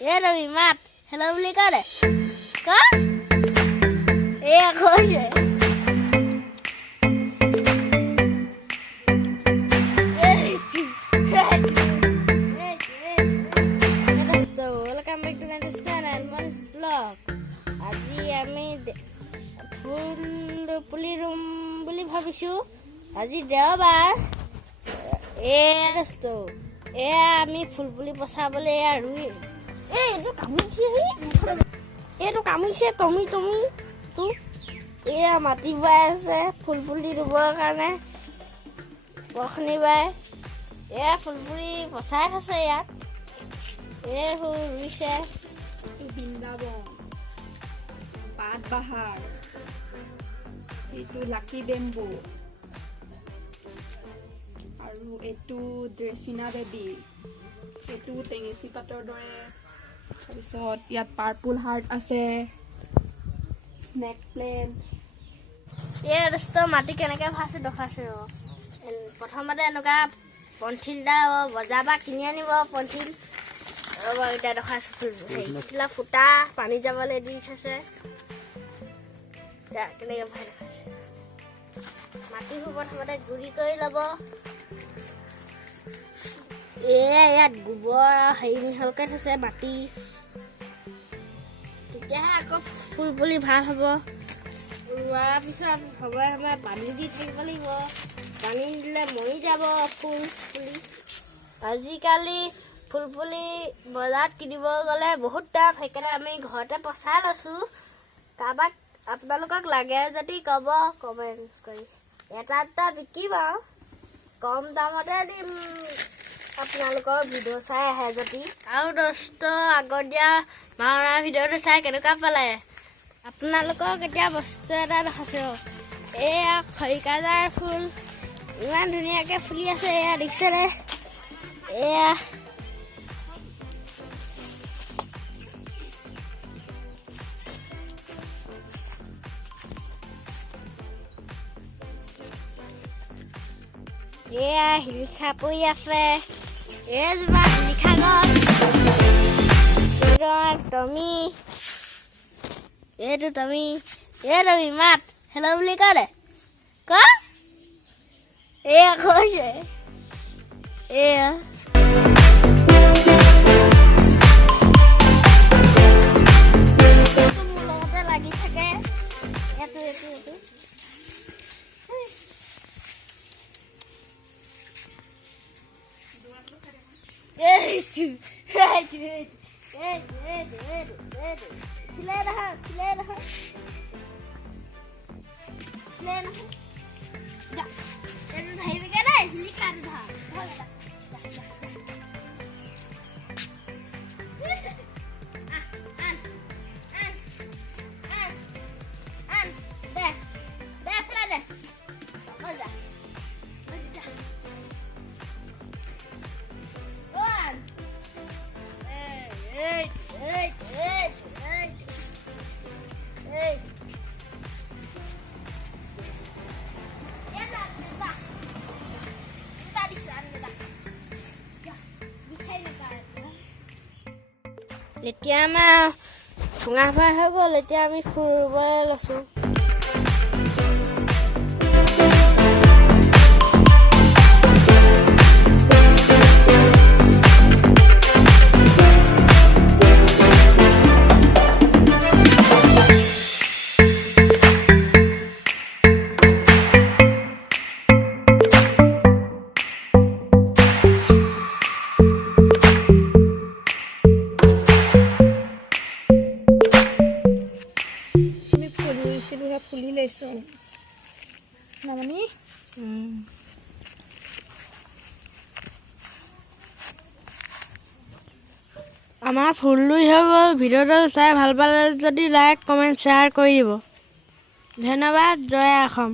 এ ৰবি মাত হেল্ল' বুলি কয় দে ক এ কৈছে Welcome back to my channel, Moni'sss vlog. আজি আমি ফুল পুলি ৰুম বুলি ভাবিছো আজি দেওবাৰ দোস্ত আমি ফুল পুলি পচাবলৈ ৰুই এইটো কামিছে তুমি তো মাটি বাই আছে ফুল পুলি ৰুবৰ কাৰণে বখনি বাই ফুল পুলি পচাই আছে ইয়াত ৰুইছে বৃন্দাবন পাত বাহাৰ এইটো লাকি বেম্বু আৰু এইটো ড্ৰেছিনা বেবী এইটো টেঙেচি পাতৰ দৰে তাৰপিছত ইয়াত পাৰ্পল হাৰ্ট আছে স্নেক প্লেণ্ট দোস্ত মাটি কেনেকৈ ভাছে দেখাইছে প্ৰথমতে এনেকুৱা পন্থিল এটা বজাৰ পৰা কিনি আনিব পন্থিল এতিয়া দেখাইছো ফুল ফুটা পানী যাবলৈ দি থৈছে কেনেকৈ ভাই দেখাইছে মাটিবোৰ প্ৰথমতে গুড়ি কৰি ল'ব ইয়াত গোবৰ হেৰি মিহলকৈ থৈছে মাটি তেতিয়াহে আকৌ ফুল পুলি ভাল হ'ব ৰোৱাৰ পিছত সময়ে সময়ে পানী দি থাকিব লাগিব পানী দিলে মৰি যাব ফুল পুলি আজিকালি ফুল পুলি বজাৰত কিনিব গ'লে বহুত দাম সেইকাৰণে আমি ঘৰতে পচাই লৈছোঁ কাৰোবাক আপোনালোকক লাগে যদি ক'ব কমেণ্ট কৰি এটা বিকিম আৰু কম দামতে দিম আপোনালোকৰ ভিডিঅ' চাই আহে যদি আৰু দোস্ত আগত দিয়া মাৰা ভিডিঅ'টো চাই কেনেকুৱা পালে আপোনালোকক এতিয়া বস্তু এটা দেখাইছোঁ এয়া খৰিকাজাৰ ফুল ইমান ধুনীয়াকৈ ফুলি আছে এয়া দেখিছেনে এয়া শিলিখা পৰি আছে এইজোপা শিলিখা গছ টমি এইটো টমি মাত হেল্ল' বুলি কয় দে ক কৈছে মোৰ লগতে লাগি থাকে এইটো এতিয়া আমাৰ ভঙা ভাই হৈ গ'ল এতিয়া আমি ফুৰিবলৈ লৈছোঁ ফুলি লৈছোঁ নামানি আমাৰ ফুল ৰুই হৈ গ'ল ভিডিঅ'টো চাই ভাল পালে যদি লাইক কমেণ্ট শ্বেয়াৰ কৰি দিব ধন্যবাদ জয় অসম।